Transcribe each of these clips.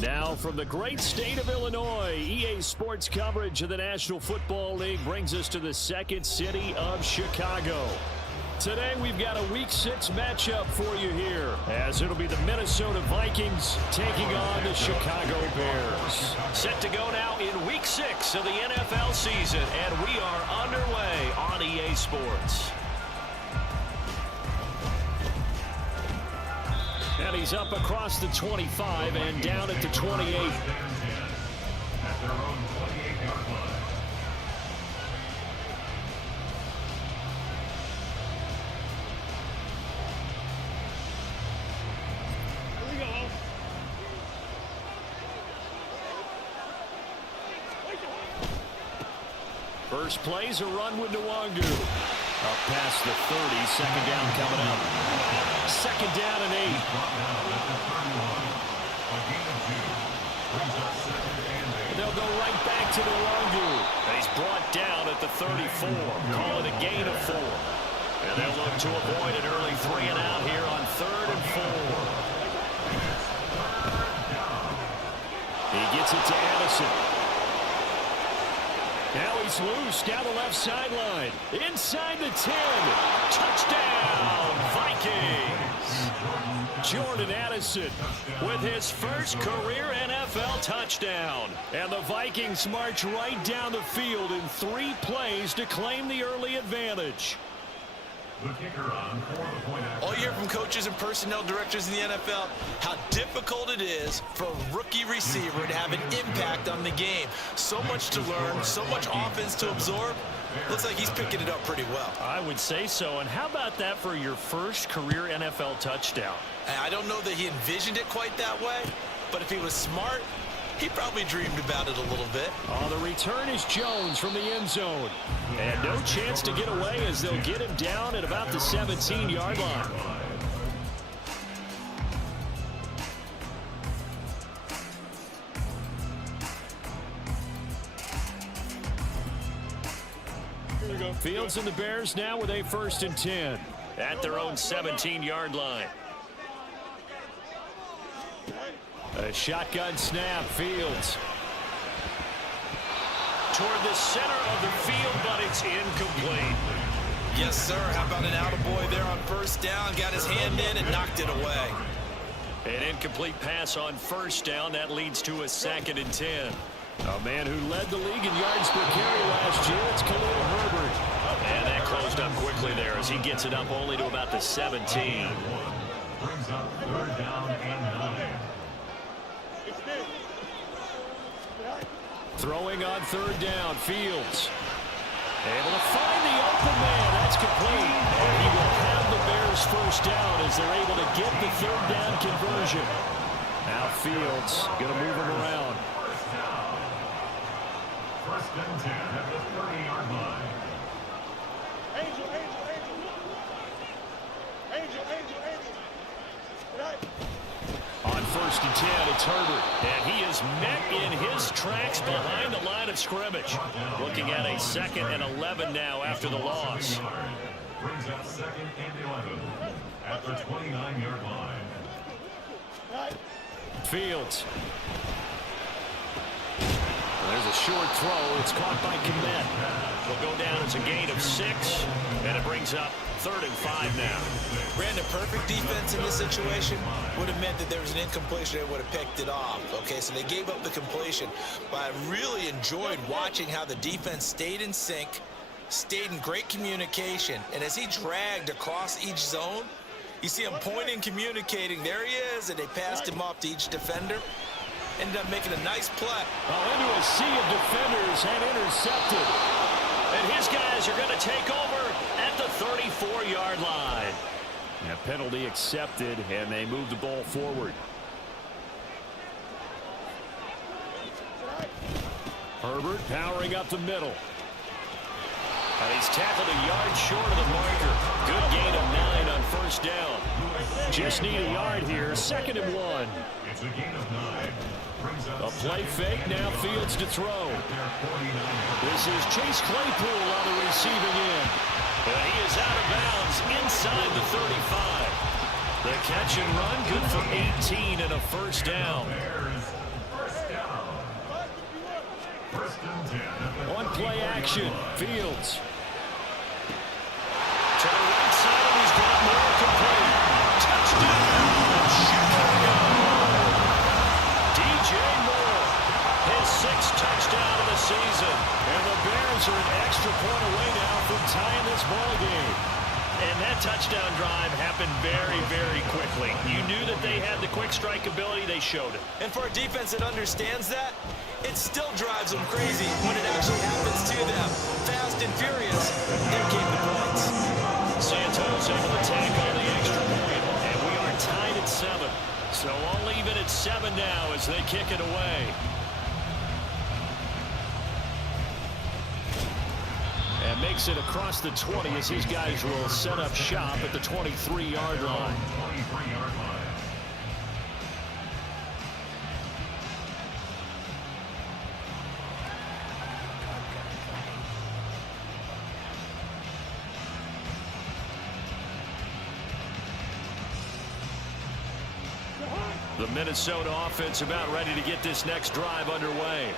Now from the great state of Illinois, EA Sports coverage of the National Football League brings us to the second city of Chicago. Today we've got a Week 6 matchup for you here, as it'll be the Minnesota Vikings taking on the Chicago Bears. Set to go now in Week 6 of the NFL season, and we are underway on EA Sports. And he's up across the 25 and down at the 28. First play's a run with Nwangu. Up past the 30, second down coming up. Second down and 8. They'll go right back to Nwangu. And he's brought down at the 34. Call it a gain of 4. And they'll look to avoid an early 3 and out here on 3rd and 4. He gets it to Addison. Now he's loose down the left sideline. Inside the 10. Touchdown, Vikings. Jordan Addison with his first career NFL touchdown. And the Vikings march right down the field in 3 plays to claim the early advantage. All you hear from coaches and personnel directors in the NFL, how difficult it is for a rookie receiver to have an impact on the game. So much to learn, so much offense to absorb. Looks like he's picking it up pretty well. I would say so. And how about that for your first career NFL touchdown? I don't know that he envisioned it quite that way, but if he was smart, he probably dreamed about it a little bit. Oh, the return is Jones from the end zone. And no chance to get away as they'll get him down at about the 17-yard line. Fields and the Bears now with a 1st and 10. At their own 17-yard line. A shotgun snap, Fields. Toward the center of the field, but it's incomplete. Yes, sir. How about an attaboy there on 1st down? Got his hand in and knocked it away. An incomplete pass on 1st down. That leads to a 2nd and 10. A man who led the league in yards per carry last year, it's Khalil Herbert. And that closed up quickly there as he gets it up only to about the 17. Brings up 3rd down and 9. Throwing on 3rd down, Fields. Able to find the open man. That's complete. And he will have the Bears 1st down as they're able to get the 3rd down conversion. Now Fields going to move him around. 1st and 10 at the 30-yard line. On 1st and 10, it's Herbert. And he is met in his tracks behind the line of scrimmage. Looking at a 2nd and 11 now after the loss. Brings up 2nd and 11 at the 29-yard line. Fields. There's a short throw. It's caught by Kmet. Will go down as a gain of 6. And it brings up 3rd and 5 now. Brandon, perfect defense in this situation would have meant that there was an incompletion. They would have picked it off. Okay, so they gave up the completion. But I really enjoyed watching how the defense stayed in sync, stayed in great communication. And as he dragged across each zone, you see him pointing, communicating. There he is, and they passed him off to each defender. Ended up making a nice play. Into a sea of defenders and intercepted. And his guys are going to take over at the 34-yard line. A penalty accepted, and they move the ball forward. Herbert powering up the middle. And he's tackled a yard short of the marker. Good gain of 9 on 1st down. Just need a yard here. 2nd and 1. It's a gain of 9. A play fake, now Fields to throw. This is Chase Claypool on the receiving end. And he is out of bounds inside the 35. The catch and run, good for 18 and a 1st down. On play action, Fields. To the right side, and he's got more complete. Touchdown, Chicago! DJ Moore, his 6th touchdown of the season. And the Bears are an extra point away now from tying this ball game. And that touchdown drive happened very, very quickly. You knew that they had the quick strike ability. They showed it. And for a defense that understands that, it still drives them crazy when it actually happens to them. Fast and furious, there came the points. Santos able to tackle the extra point, and we are tied at 7. So all even at 7 now as they kick it away. And makes it across the 20 as his guys will set up shop at the 23-yard line. The Minnesota offense about ready to get this next drive underway.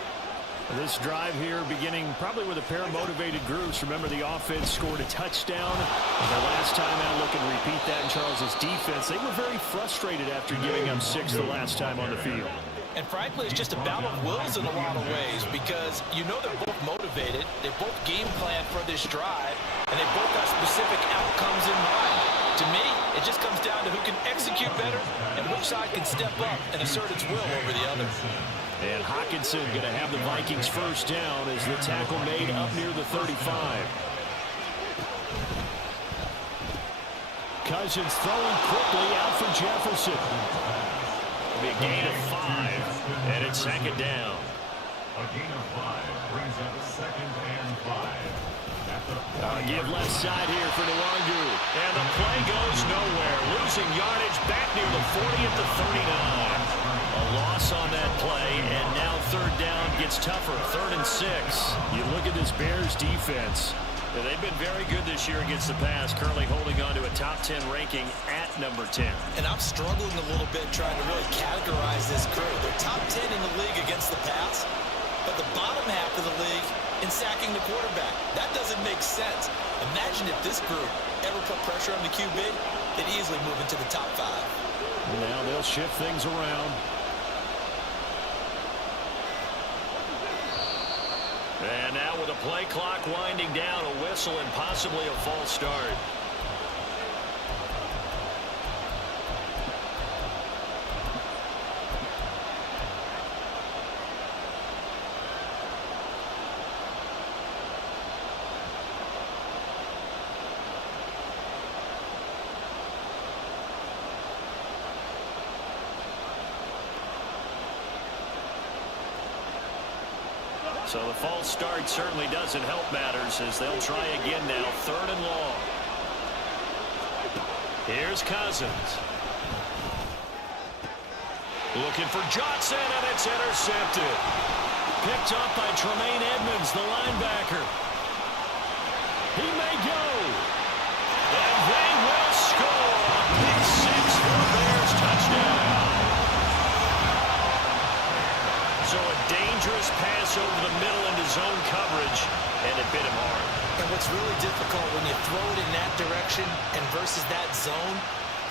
This drive here beginning probably with a pair of motivated groups. Remember, the offense scored a touchdown the last time out. Look and repeat that in Charles's defense. They were very frustrated after giving up 6 the last time on the field. And frankly, it's just a battle of wills in a lot of ways because you know they're both motivated. They're both game planned for this drive, and they both got specific outcomes in mind. To me, it just comes down to who can execute better and which side can step up and assert its will over the other. And Hawkinson going to have the Vikings first down as the tackle made up near the 35. Cousins throwing quickly out for Jefferson. It'll be a gain of 5, and it's 2nd down. A gain of 5 brings up 2nd and 5. Give left side here for Nwangu. And the play goes nowhere. Losing yardage back near the 40 at the 39. A loss on that play, and now 3rd down gets tougher. 3rd and 6. You look at this Bears defense. Yeah, they've been very good this year against the pass, currently holding on to a top 10 ranking at number 10. And I'm struggling a little bit trying to really categorize this crew. They're top 10 in the league against the pass, but the bottom half of the league in sacking the quarterback. That doesn't make sense. Imagine if this group ever put pressure on the QB, they'd easily move into the top 5. Now they'll shift things around. And now with the play clock winding down, a whistle and possibly a false start. So the false start certainly doesn't help matters as they'll try again now. 3rd and long. Here's Cousins. Looking for Johnson, and it's intercepted. Picked up by Tremaine Edmonds, the linebacker. He may go. And they will score. A pick 6 for the Bears. Touchdown. So a dangerous pass over the middle into zone coverage, and it bit him hard. And what's really difficult when you throw it in that direction and versus that zone,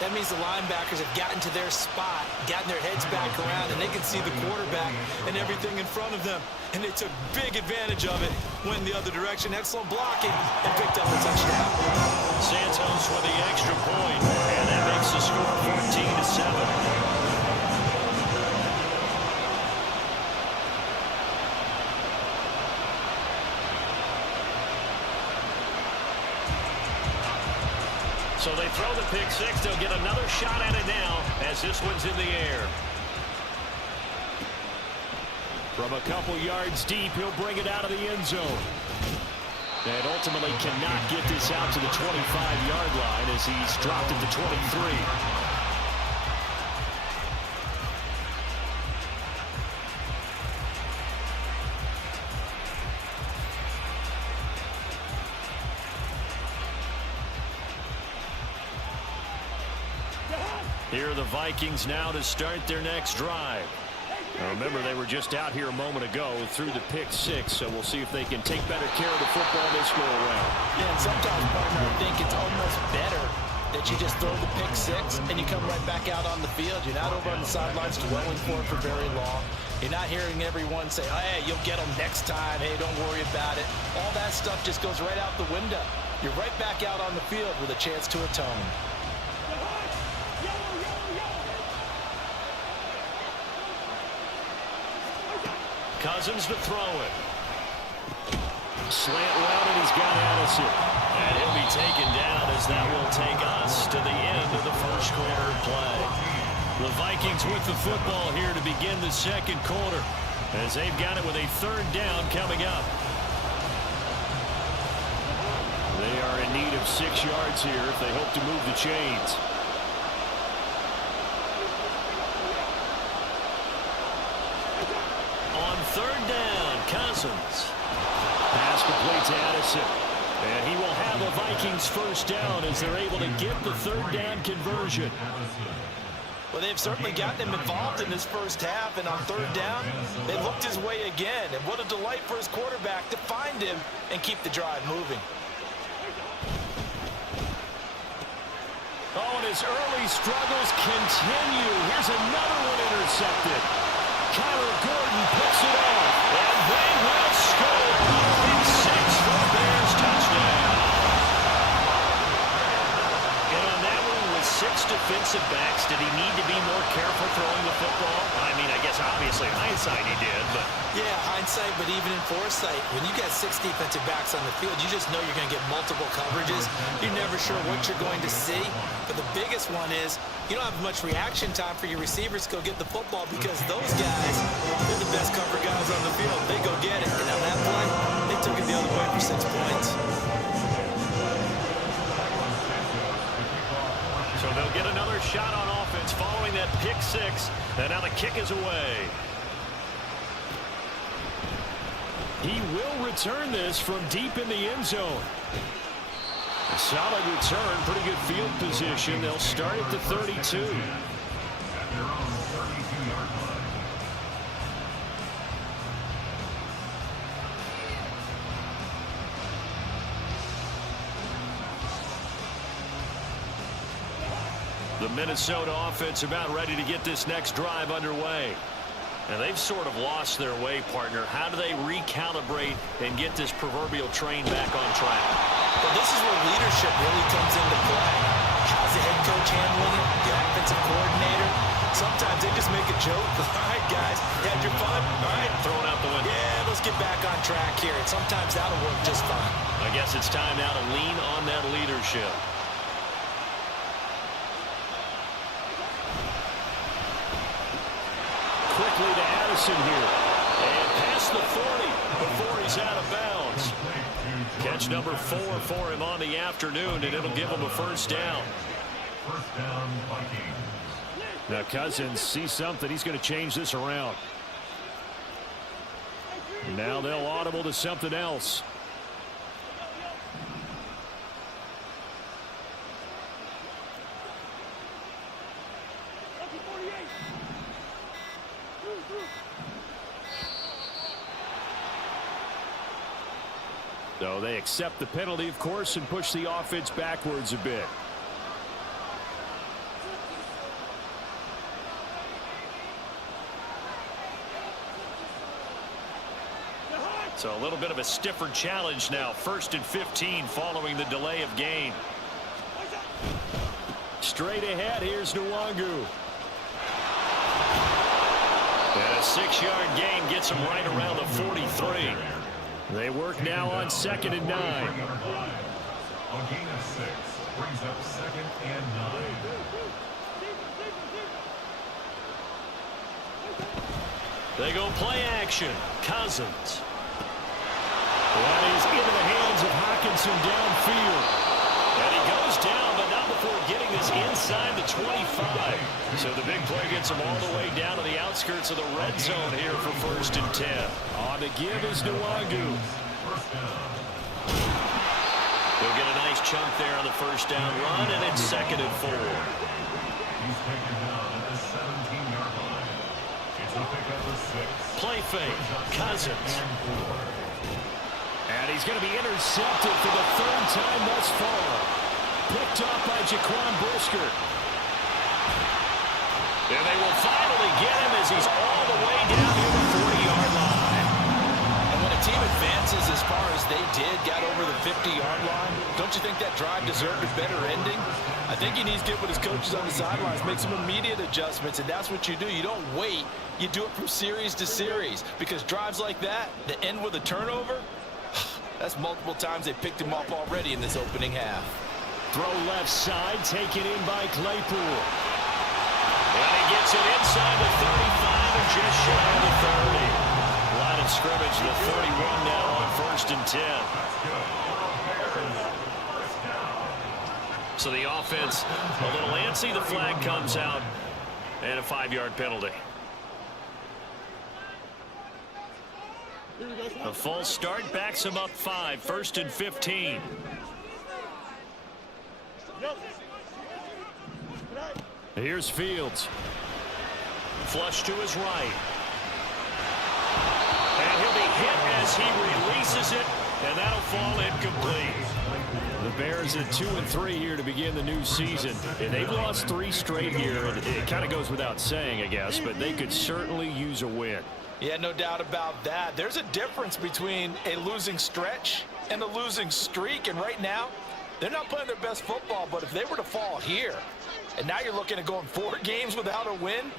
that means the linebackers have gotten to their spot, gotten their heads back around, and they can see the quarterback and everything in front of them. And they took big advantage of it, went the other direction, excellent blocking, and picked up a touchdown. Santos with the extra point, and that makes the score 14-7. So they throw the pick 6. They'll get another shot at it now as this one's in the air. From a couple yards deep, he'll bring it out of the end zone. And ultimately cannot get this out to the 25-yard line as he's dropped it to 23. Here are the Vikings now to start their next drive. Now remember, they were just out here a moment ago through the pick six, so we'll see if they can take better care of the football this go around. Yeah, and sometimes, partner, I think it's almost better that you just throw the pick six and you come right back out on the field. You're not over on the sidelines dwelling for it for very long. You're not hearing everyone say, oh, hey, you'll get them next time. Hey, don't worry about it. All that stuff just goes right out the window. You're right back out on the field with a chance to atone. Cousins to throw it. Slant route, and he's got Addison. And he'll be taken down as that will take us to the end of the first quarter play. The Vikings with the football here to begin the second quarter, as they've got it with a third down coming up. They are in need of 6 yards here if they hope to move the chains. On third down, Cousins. Pass complete to Addison. And he will have a Vikings first down as they're able to get the third down conversion. Well, they've certainly gotten him involved in this first half, and on third down, they looked his way again. And what a delight for his quarterback to find him and keep the drive moving. Oh, and his early struggles continue. Here's another one intercepted. Kyler Gordon picks it off, and they will score. Pick six for the Bears, touchdown. And on that one with 6 defensive backs, did he need to be more careful throwing the football? I mean, I guess obviously hindsight he did, but... Yeah, hindsight, but even in foresight, when you got 6 defensive backs on the field, you just know you're going to get multiple coverages. You're never sure what you're going to see. But the biggest one is you don't have much reaction time for your receivers to go get the football because those guys, they're the best cover guys on the field. They go get it. And on that play, they took it the other way for 6 points. So they'll get another shot on offense following that pick six. And now the kick is away. He will return this from deep in the end zone. A solid return, pretty good field position. They'll start at the 32. The Minnesota offense about ready to get this next drive underway. And they've sort of lost their way, partner. How do they recalibrate and get this proverbial train back on track? Well, this is where leadership really comes into play. How's the head coach handling it? The offensive coordinator? Sometimes they just make a joke. All right, guys, you had your fun? All right. Throw it out the window. Yeah, let's get back on track here. And sometimes that'll work just fine. I guess it's time now to lean on that leadership. Quickly to Addison here. And past the 40 before he's out of bounds. Catch number 4 for him on the afternoon, and it'll give him a first down. First down, Vikings. Now Cousins sees something. He's going to change this around. Now they'll audible to something else. So they accept the penalty, of course, and push the offense backwards a bit. So a little bit of a stiffer challenge now. 1st and 15 following the delay of game. Straight ahead, here's Nwangu. And a 6-yard gain gets him right around the 43. They work now on 2nd and 9. A gain of 6 brings up 2nd and 9. They go play action. Cousins. That is into the hands of Hockenson downfield. And he goes down, but not before getting this inside the 25. So the big play gets him all the way down to the outskirts of the red zone here for 1st and 10. On the give is Nwangu. They'll get a nice chunk there on the first down run, and it's 2nd and 4. He's taken down at the 17-yard line. Play fake. Cousins. And he's going to be intercepted for the third time thus far. Picked off by Jaquan Brisker. And they will finally get him as he's all the way down near the 40-yard line. And when a team advances as far as they did, got over the 50-yard line, don't you think that drive deserved a better ending? I think he needs to get with his coaches on the sidelines, make some immediate adjustments, and that's what you do. You don't wait. You do it from series to series, because drives like that end with a turnover, that's multiple times they picked him off already in this opening half. Throw left side, taken in by Claypool. And he gets it inside the 35 and just shy of the 30. Line of scrimmage, the 31 now on 1st and 10. So the offense a little antsy. The flag comes out and a 5-yard penalty. A false start backs him up 5, 1st and 15. Here's Fields. Flush to his right. And he'll be hit as he releases it, and that'll fall incomplete. The Bears at 2-3 here to begin the new season. And they've lost 3 straight here. And it kind of goes without saying, I guess, but they could certainly use a win. Yeah, no doubt about that. There's a difference between a losing stretch and a losing streak, and right now, they're not playing their best football, but if they were to fall here, and now you're looking at going 4 games without a win,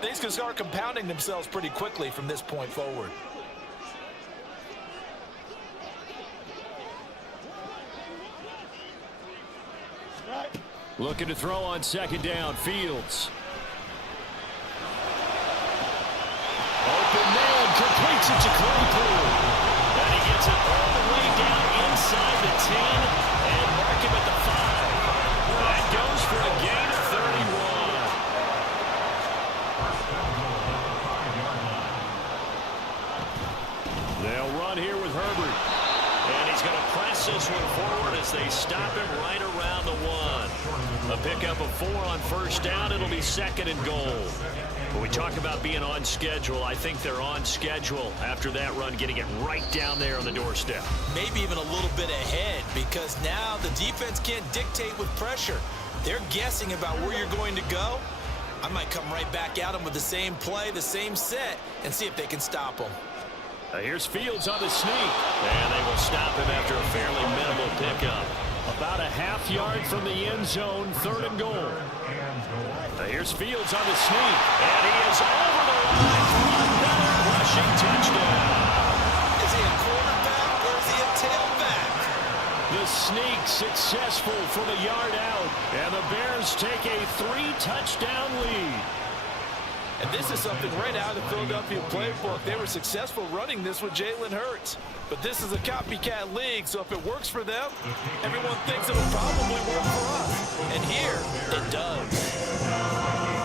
things can start compounding themselves pretty quickly from this point forward. Looking to throw on 2nd down, Fields. Open man, completes it to Claypool. And he gets it all the way down inside the 10 and mark him at the 5. That goes for a gain of 31. They'll run here with Herbert. And he's going to press this one forward as they stop him right around the 1. A pickup of 4 on 1st down. It'll be 2nd and goal. When we talk about being on schedule, I think they're on schedule after that run, getting it right down there on the doorstep. Maybe even a little bit ahead, because now the defense can't dictate with pressure. They're guessing about where you're going to go. I might come right back at them with the same play, the same set, and see if they can stop them. Here's Fields on the sneak. And they will stop him after a fairly minimal pickup. About a half yard from the end zone, 3rd and goal. Here's Fields on the sneak. And he is over the line for another rushing touchdown. Is he a quarterback or is he a tailback? The sneak successful from a yard out. And the Bears take a 3-touchdown lead. And this is something right out of the Philadelphia playbook. They were successful running this with Jalen Hurts. But this is a copycat league, so if it works for them, everyone thinks it'll probably work for us. And here, it does.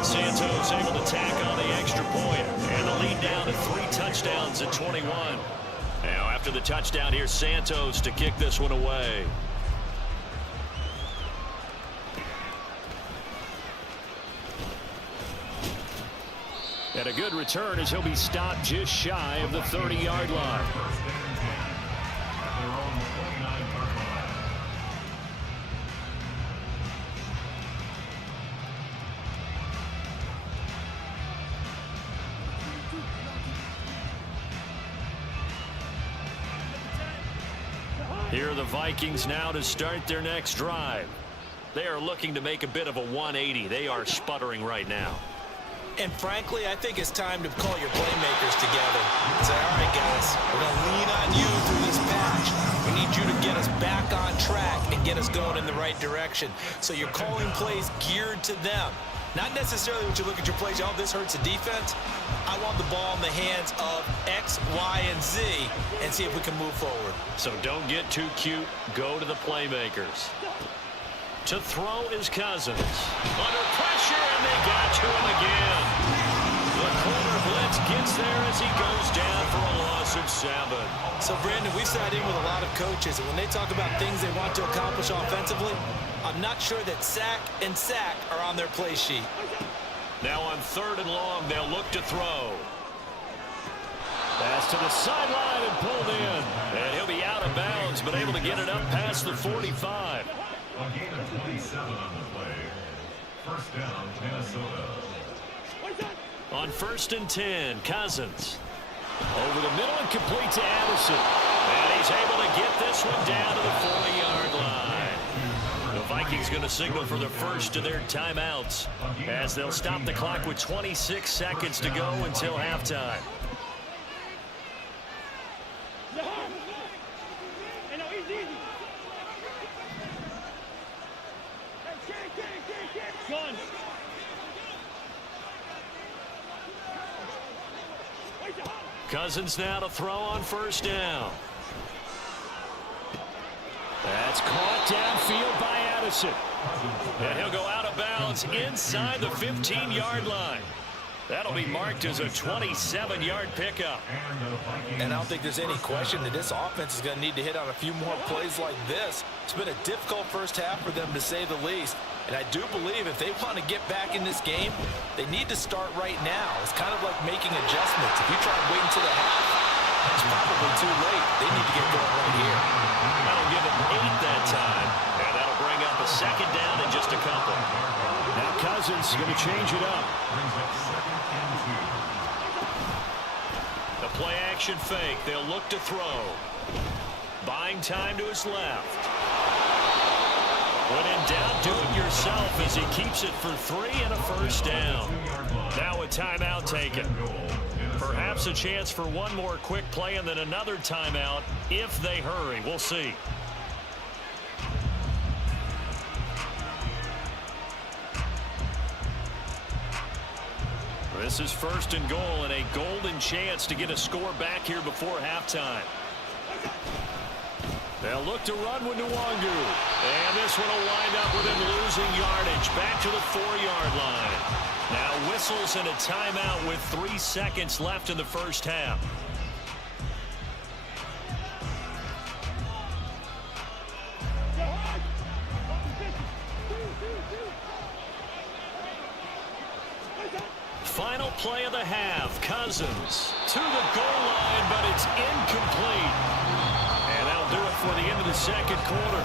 Santos able to tack on the extra point. And the lead down to 3 touchdowns at 21. Now after the touchdown, here's Santos to kick this one away. And a good return as he'll be stopped just shy of the 30-yard line. Here are the Vikings now to start their next drive. They are looking to make a bit of a 180. They are sputtering right now. And frankly, I think it's time to call your playmakers together and say, all right, guys, we're going to lean on you through this patch. We need you to get us back on track and get us going in the right direction. So you're calling plays geared to them. Not necessarily when you look at your plays, oh, this hurts the defense. I want the ball in the hands of X, Y, and Z and see if we can move forward. So don't get too cute. Go to the playmakers. To throw is Cousins. Under pressure, and they got to him again. The corner blitz gets there as he goes down for a loss of 7. So, Brandon, we've sat in with a lot of coaches, and when they talk about things they want to accomplish offensively, I'm not sure that sack and sack are on their play sheet. Now on 3rd and long, they'll look to throw. Pass to the sideline and pulled in. And he'll be out of bounds, but able to get it up past the 45. A gain of 27 on the play. First down, Minnesota. On 1st and 10, Cousins. Over the middle and complete to Addison. And he's able to get this one down to the 40-yard line. The Vikings going to signal for the first of their timeouts as they'll stop the clock with 26 seconds to go until halftime. Cousins now to throw on 1st down. That's caught downfield by Addison. And he'll go out of bounds inside the 15-yard line. That'll be marked as a 27-yard pickup. And I don't think there's any question that this offense is going to need to hit on a few more plays like this. It's been a difficult first half for them, to say the least. And I do believe if they want to get back in this game, they need to start right now. It's kind of like making adjustments. If you try and wait until the half, it's probably too late. They need to get going right here. That'll give them 8 that time. And that'll bring up a 2nd down in just a couple. Now Cousins going to change it up. The play action fake. They'll look to throw. Buying time to his left. When in doubt, do it yourself as he keeps it for 3 and a first down. Now a timeout taken. Perhaps a chance for one more quick play and then another timeout if they hurry. We'll see. This is 1st and goal and a golden chance to get a score back here before halftime. They'll look to run with Nwangu. And this one will wind up with him losing yardage back to the 4-yard line. Now whistles and a timeout with 3 seconds left in the first half. Final play of the half. Cousins to the goal line, but it's incomplete. And that'll do it for the end of the 2nd quarter.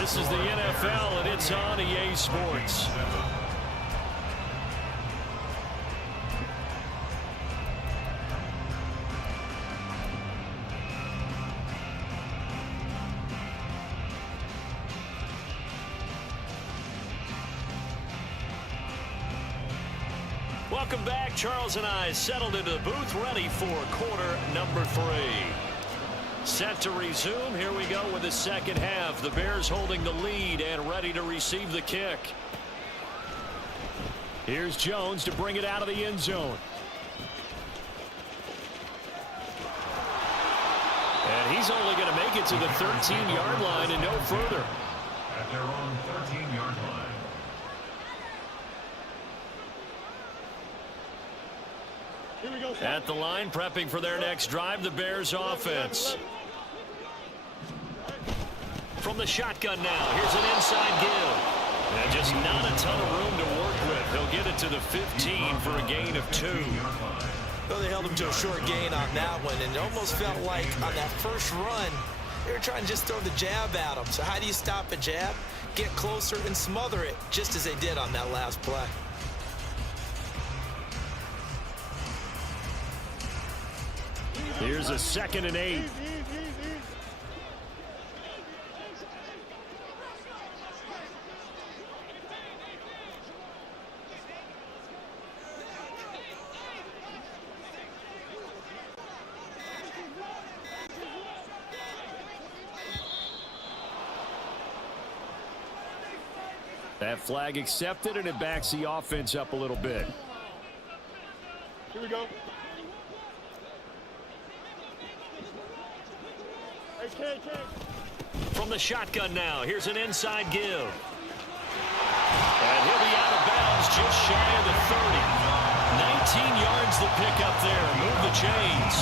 This is the NFL, and it's on EA Sports. Welcome back. Charles and I settled into the booth, ready for quarter number 3. Set to resume. Here we go with the 2nd half. The Bears holding the lead and ready to receive the kick. Here's Jones to bring it out of the end zone. And he's only going to make it to the 13-yard line and no further. At their own 13-yard line. At the line, prepping for their next drive, the Bears offense. From the shotgun now, here's an inside give. And just not a ton of room to work with. He'll get it to the 15 for a gain of 2. Well, they held him to a short gain on that one, and it almost felt like on that first run, they were trying to just throw the jab at him. So how do you stop a jab? Get closer and smother it, just as they did on that last play. Here's a 2nd and 8. That flag accepted, and it backs the offense up a little bit. Here we go. From the shotgun now, here's an inside give. And he'll be out of bounds just shy of the 30. 19 yards the pickup there. Move the chains.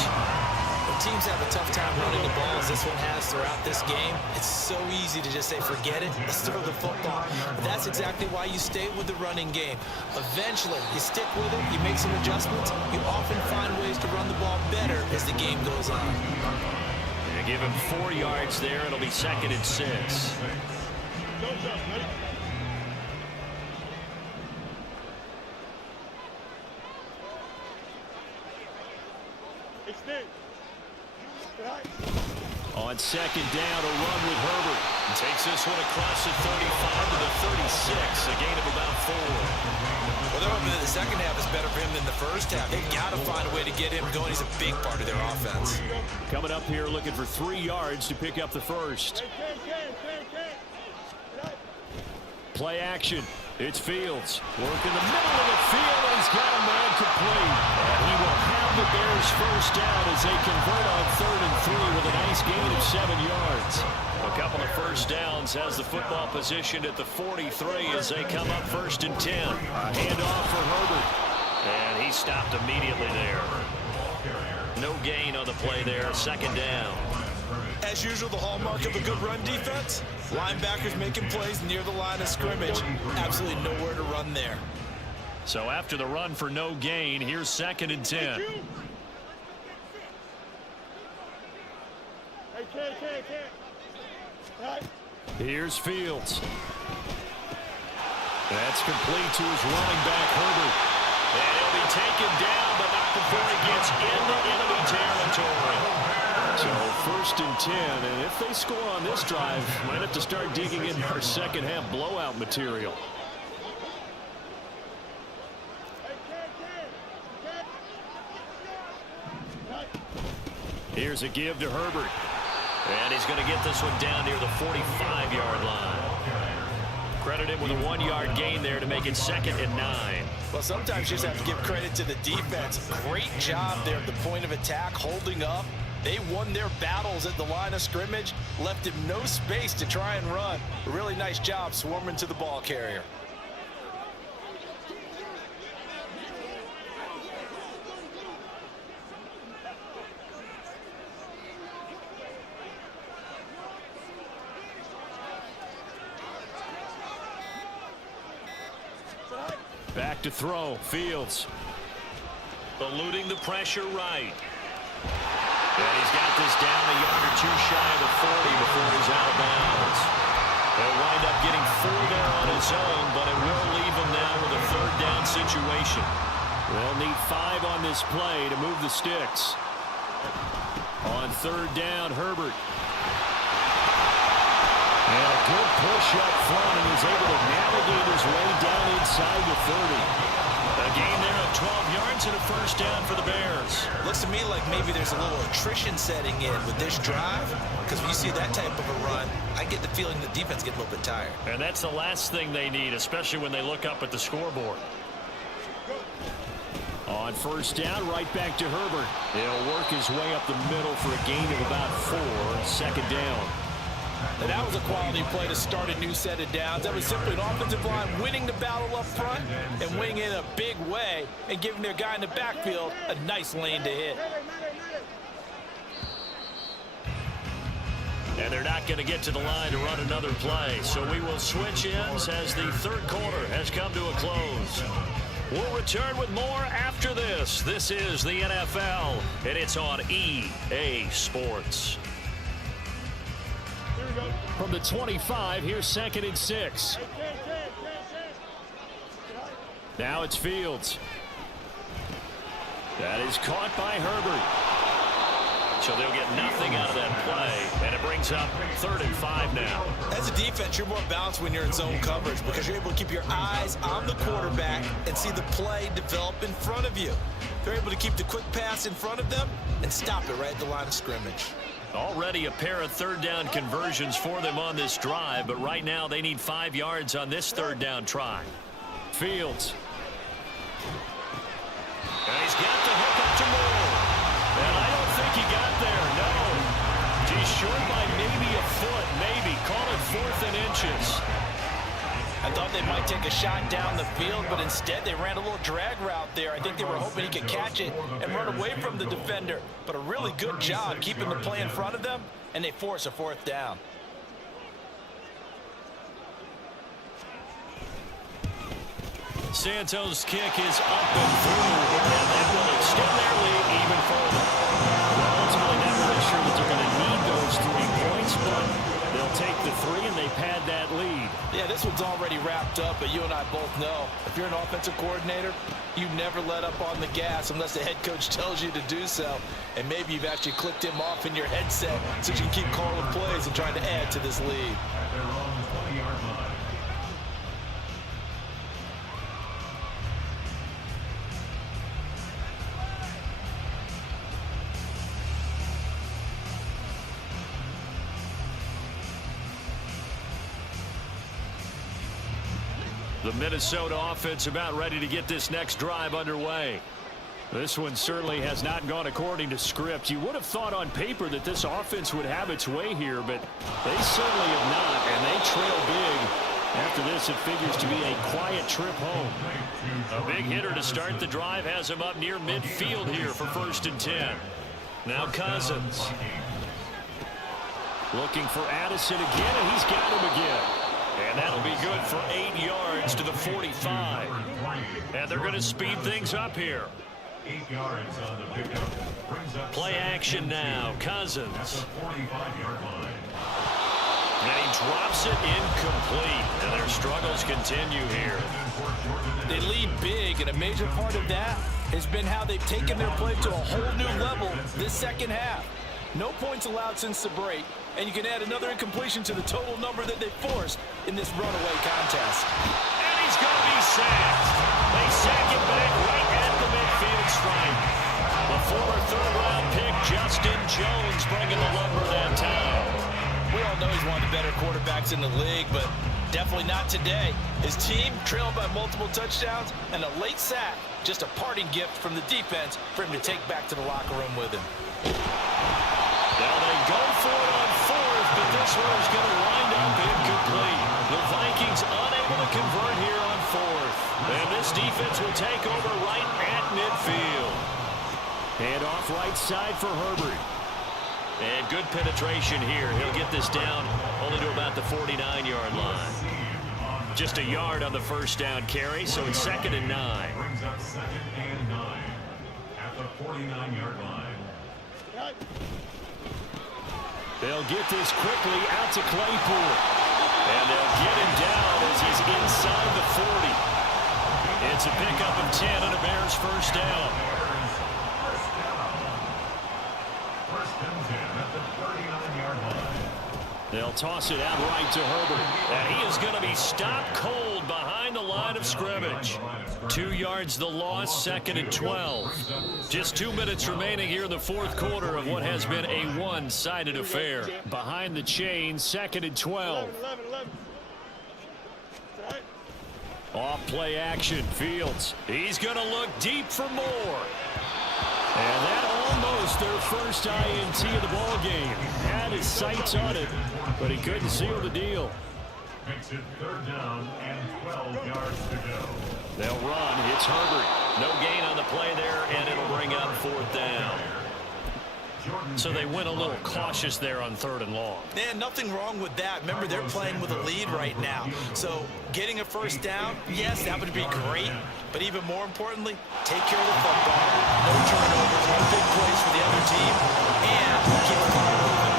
The teams have a tough time running the ball as this one has throughout this game, it's so easy to just say, forget it, let's throw the football. But that's exactly why you stay with the running game. Eventually, you stick with it, you make some adjustments, you often find ways to run the ball better as the game goes on. They give him 4 yards there. It'll be 2nd and 6. On 2nd down, a run with Herbert. Takes this one across the 35 to the 36, a gain of about 4. Well, they're hoping that the second half is better for him than the first half. They've got to find a way to get him going. He's a big part of their offense. Coming up here looking for 3 yards to pick up the first. Play action. It's Fields. Work in the middle of the field, and he's got a man complete. And he will have the Bears first down as they convert on 3rd and 3 with a nice gain of 7 yards. A couple of first downs has the football positioned at the 43 as they come up 1st and 10. A handoff for Herbert. And he stopped immediately there. No gain on the play there. 2nd down. As usual, the hallmark of a good run defense, linebackers making plays near the line of scrimmage. Absolutely nowhere to run there. So after the run for no gain, here's 2nd and 10. Here's Fields. That's complete to his running back, Herbert. And he'll be taken down, but not before he gets into enemy territory. So 1st and 10, and if they score on this drive, might have to start digging in our second half blowout material. Here's a give to Herbert. And he's going to get this one down near the 45-yard line. Credit him with a 1-yard gain there to make it 2nd and 9. Well, sometimes you just have to give credit to the defense. Great job there at the point of attack, holding up. They won their battles at the line of scrimmage, left him no space to try and run. A really nice job swarming to the ball carrier. Back to throw. Fields. Eluding the pressure right. And he's got this down a yard or 2 shy of the 40 before he's out of bounds. He'll wind up getting 4 there on his own, but it will leave him now with a 3rd down situation. They'll need 5 on this play to move the sticks. On 3rd down, Herbert. And a good push up front, and he's able to navigate his way down inside the 30. A gain there of 12 yards and a 1st down for the Bears. Looks to me like maybe there's a little attrition setting in with this drive, because when you see that type of a run, I get the feeling the defense gets a little bit tired. And that's the last thing they need, especially when they look up at the scoreboard. On 1st down, right back to Herbert. He'll work his way up the middle for a gain of about 4. 2nd down. And that was a quality play to start a new set of downs. That was simply an offensive line winning the battle up front and winning in a big way and giving their guy in the backfield a nice lane to hit. And they're not going to get to the line to run another play. So we will switch ends as the 3rd quarter has come to a close. We'll return with more after this. This is the NFL, and it's on EA Sports. From the 25, here's 2nd and 6. Now it's Fields. That is caught by Herbert. So they'll get nothing out of that play, and it brings up 3rd and 5 now. As a defense, you're more balanced when you're in zone coverage because you're able to keep your eyes on the quarterback and see the play develop in front of you. They're able to keep the quick pass in front of them and stop it right at the line of scrimmage. Already a pair of 3rd down conversions for them on this drive, but right now they need 5 yards on this 3rd down try. Fields. And he's got to hook up to Moore. And I don't think he got there, no. He's short by maybe a foot, maybe. Call it 4th and inches. I thought they might take a shot down the field, but instead they ran a little drag route there. I think they were hoping he could catch it and run away from the defender. But a really good job keeping the play in front of them, and they force a 4th down. Santos' kick is up and through, and that will extend their lead even further. Well, ultimately, not really sure that they're going to need those 3 points, but they'll take the 3 and they pad that lead. Yeah, this one's already wrapped up, but you and I both know if you're an offensive coordinator, you never let up on the gas unless the head coach tells you to do so. And maybe you've actually clicked him off in your headset so you can keep calling plays and trying to add to this lead. At their own 20-yard line. The Minnesota offense about ready to get this next drive underway. This one certainly has not gone according to script. You would have thought on paper that this offense would have its way here, but they certainly have not, and they trail big. After this, it figures to be a quiet trip home. A big hitter to start the drive has him up near midfield here for 1st and 10. Now Cousins. Looking for Addison again, and he's got him again. And that'll be good for 8 yards to the 45. And they're going to speed things up here. 8 yards on the pickup. Brings up Play action now. Cousins. at the 45-yard line. And he drops it incomplete. And their struggles continue here. They lead big, and a major part of that has been how they've taken their play to a whole new level this second half. No points allowed since the break, and you can add another incompletion to the total number that they forced in this runaway contest. And he's going to be sacked. They sack him back right at the midfield stripe. The former 3rd-round pick, Justin Jones, bringing the lumber that time. We all know he's one of the better quarterbacks in the league, but definitely not today. His team trailed by multiple touchdowns, and a late sack, just a parting gift from the defense for him to take back to the locker room with him. Now they go for it on 4th, but this one is going to wind up incomplete. The Vikings unable to convert here on 4th. And this defense will take over right at midfield. And off right side for Herbert. And good penetration here. He'll get this down only to about the 49-yard line. Just a yard on the 1st down carry, so it's 2nd and 9. Brings up 2nd and 9 at the 49-yard line. They'll get this quickly out to Claypool. And they'll get him down as he's inside the 40. It's a pickup of 10 and a Bears 1st down. First and 10 at the 39-yard line. They'll toss it out right to Herbert. And he is going to be stopped cold behind the line of scrimmage. 2 yards the loss, 2nd and 12. Just 2 minutes remaining here in the 4th quarter of what has been a one-sided affair. Behind the chain, 2nd and 12. 11. Off play action, Fields. He's going to look deep for more. And that almost their first INT of the ball game. Had his sights on it, but he couldn't seal the deal. Makes it 3rd down and 12 yards to go. They'll run. It's Herbert. No gain on the play there, and it'll bring up 4th down. So they went a little cautious there on 3rd and long. Man, nothing wrong with that. Remember, they're playing with a lead right now. So getting a 1st down, yes, that would be great. But even more importantly, take care of the football. No turnovers, no big plays for the other team, and keep the clock moving.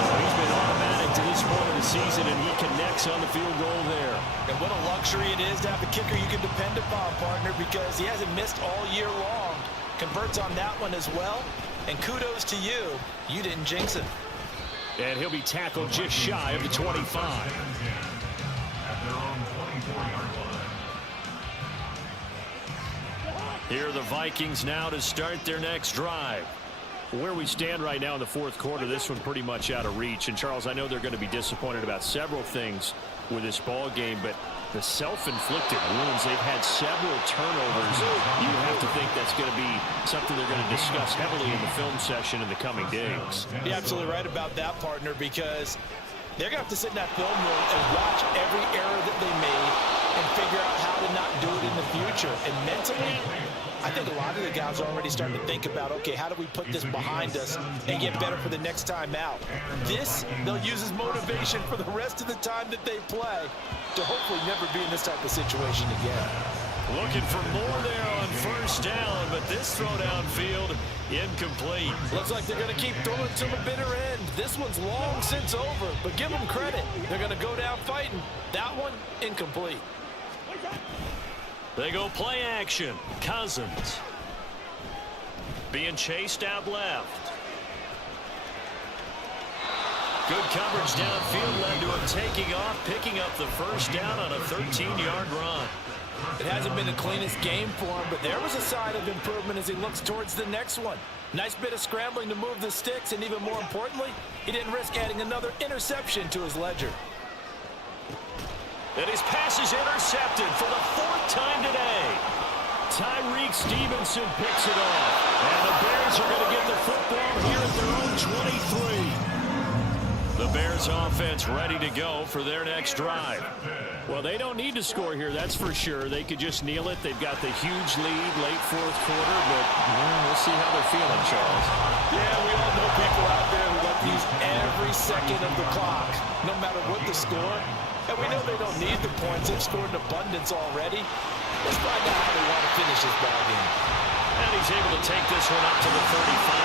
So he's been automatic to this point of the season, and he connects on the field goal there. And what a luxury it is to have a kicker you can depend upon, partner, because he hasn't missed all year long. Converts on that one as well. And kudos to you. You didn't jinx it. And he'll be tackled just shy of the 25. At their own 24-yard line. Here are the Vikings now to start their next drive. Where we stand right now in the 4th quarter, this one pretty much out of reach. And, Charles, I know they're going to be disappointed about several things with this ball game, but the self-inflicted wounds, they've had several turnovers. You have to think that's going to be something they're going to discuss heavily in the film session in the coming days. You're absolutely right about that, partner, because They're going to have to sit in that film room and watch every error that they made and figure out how to not do it in the future. And mentally, I think a lot of the guys are already starting to think about, okay, how do we put this behind us and get better for the next time out? This, they'll use as motivation for the rest of the time that they play to hopefully never be in this type of situation again. Looking for more there on first down, but this throw downfield incomplete. Looks like they're going to keep throwing to the bitter end. This one's long since over, but give them credit. They're going to go down fighting. That one, incomplete. They go play action. Cousins being chased out left. Good coverage downfield led to him taking off, picking up the first down on a 13-yard run. It hasn't been the cleanest game for him, but there was a sign of improvement as he looks towards the next one. Nice bit of scrambling to move the sticks, and even more importantly, he didn't risk adding another interception to his ledger. And his pass is intercepted for the 4th time today. Tyreek Stevenson picks it off. And the Bears are going to get the football here at their own 23. The Bears offense ready to go for their next drive. Well, they don't need to score here, that's for sure. They could just kneel it. They've got the huge lead late 4th quarter, but we'll see how they're feeling, Charles. Yeah, we all know people out there who like to use every second of the clock, no matter what the score. And we know they don't need the points. They've scored in abundance already. Let's find out how they want to finish this ball game. And he's able to take this one up to the 35.